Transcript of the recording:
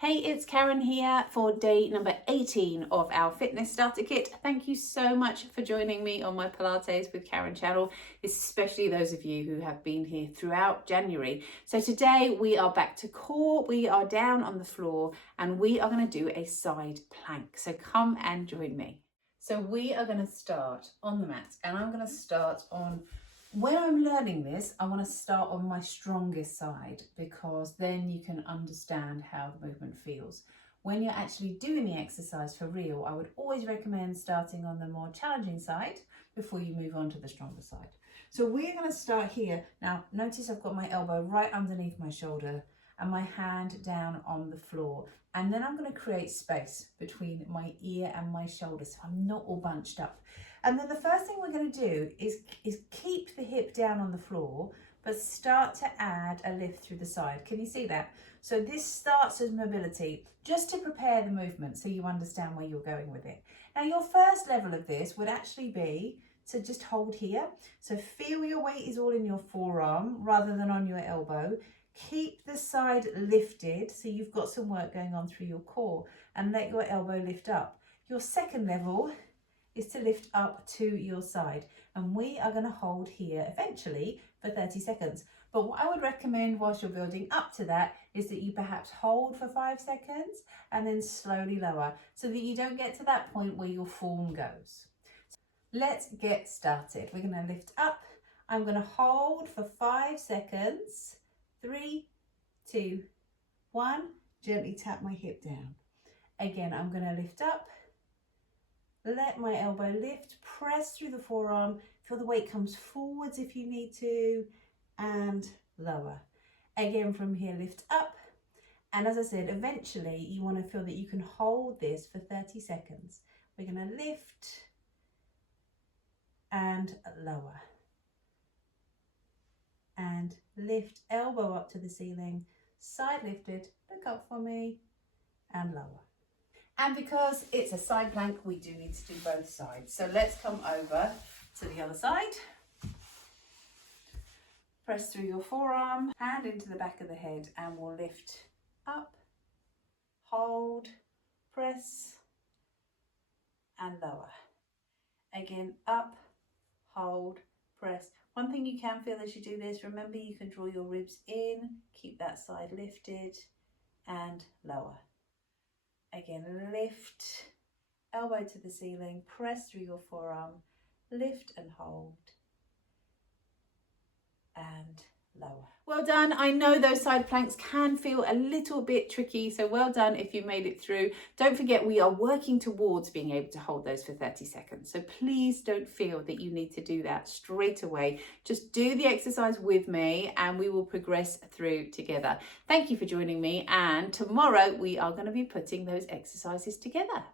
Hey, it's Karen here for day number 18 of our fitness starter kit. Thank you so much for joining me on my Pilates with Karen channel, especially those of you who have been here throughout January. So today we are back to core, we are down on the floor and we are going to do a side plank. So come and join me. So we are going to start on the mat and I'm going to start on, when I'm learning this, I want to start on my strongest side because then you can understand how the movement feels. When you're actually doing the exercise for real, I would always recommend starting on the more challenging side before you move on to the stronger side. So we're going to start here. Now, notice I've got my elbow right underneath my shoulder and my hand down on the floor. And then I'm going to create space between my ear and my shoulder so I'm not all bunched up. And then the first thing we're going to do is keep the hip down on the floor, but start to add a lift through the side. Can you see that? So this starts as mobility, just to prepare the movement so you understand where you're going with it. Now your first level of this would actually be to just hold here. So feel your weight is all in your forearm rather than on your elbow. Keep the side lifted so you've got some work going on through your core and let your elbow lift up. Your second level is to lift up to your side and we are going to hold here eventually for 30 seconds. But what I would recommend whilst you're building up to that is that you perhaps hold for 5 seconds and then slowly lower so that you don't get to that point where your form goes. Let's get started. We're going to lift up. I'm going to hold for 5 seconds. 3, 2, 1. Gently tap my hip down. Again, I'm going to lift up. Let my elbow lift, press through the forearm, feel the weight comes forwards if you need to, and lower. Again from here, lift up. And as I said, eventually you want to feel that you can hold this for 30 seconds. We're going to lift and lower. And lift, elbow up to the ceiling, side lifted, look up for me, and lower. And because it's a side plank, we do need to do both sides. So let's come over to the other side. Press through your forearm, hand into the back of the head, and we'll lift up, hold, press, and lower. Again, up, hold, press. One thing you can feel as you do this, remember you can draw your ribs in, keep that side lifted, and lower. Again, lift, elbow to the ceiling, press through your forearm, lift and hold, and lower. Well done. I know those side planks can feel a little bit tricky, so well done if you made it through. Don't forget, we are working towards being able to hold those for 30 seconds. So please don't feel that you need to do that straight away. Just do the exercise with me and we will progress through together. Thank you for joining me, and tomorrow we are going to be putting those exercises together.